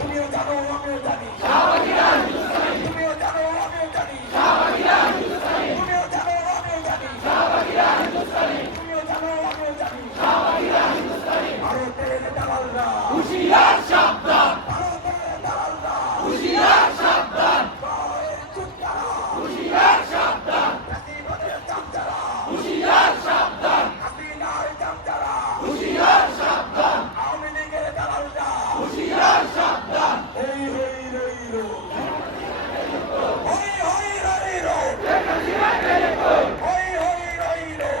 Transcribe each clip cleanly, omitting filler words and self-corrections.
তুমিও জানো আমিও জানি, তুমিও জানো আমিও জানি, তুমিও জানো আমিও জানি, তুমিও জানো আমিও জানি। ভারতের দালালরা হুঁশিয়ার সাবধান, ভারতের দালালরা হুঁশিয়ার সাবধান, হুঁশিয়ার সাবধান, ফ্যাসিবাদের চামচারা হুঁশিয়ার সাবধান, হাসিনার চামচারা হুঁশিয়ার সাবধান, আওয়ামী লীগের দালালরা হুঁশিয়ার সাবধান। হই হই রই রো, হই হই রই রো, হই হই রই রো,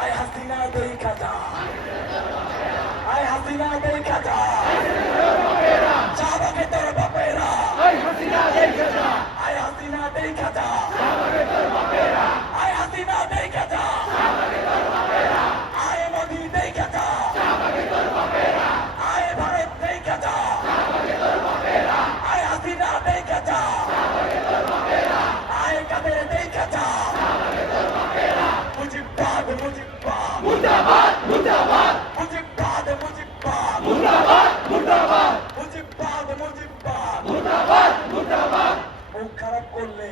আয় হাসিনা দেখা যা, আয় হাসিনা দেখা যা, শাহবাগে তোর বাপেরা, আয় হাসিনা দেখা যা, আয় হাসিনা দেখা যা, শাহবাগে তোর বাপেরা, আয় হাসিনা দেখা যা, শাহবাগে তোর বাপেরা, আয় মোদি দেখা যা, শাহবাগে তোর বাপেরা, আয় ভারত দেখা যা, শাহবাগে তোর বাপেরা, আয় হাসিনা দেখা যা, শাহবাগে তোর বাপেরা, আয় কাদের দেখা যা, শাহবাগে তোর বাপেরা, মুজিববাদ মুজিববাদ মুর্দাবাদ মুর্দাবাদ, মুজিববাদ মুজিববাদ মুর্দাবাদ মুর্দাবাদ, মুজিববাদ মুজিববাদ মুর্দাবাদ মুর্দাবাদ। মুখ খারাপ করলে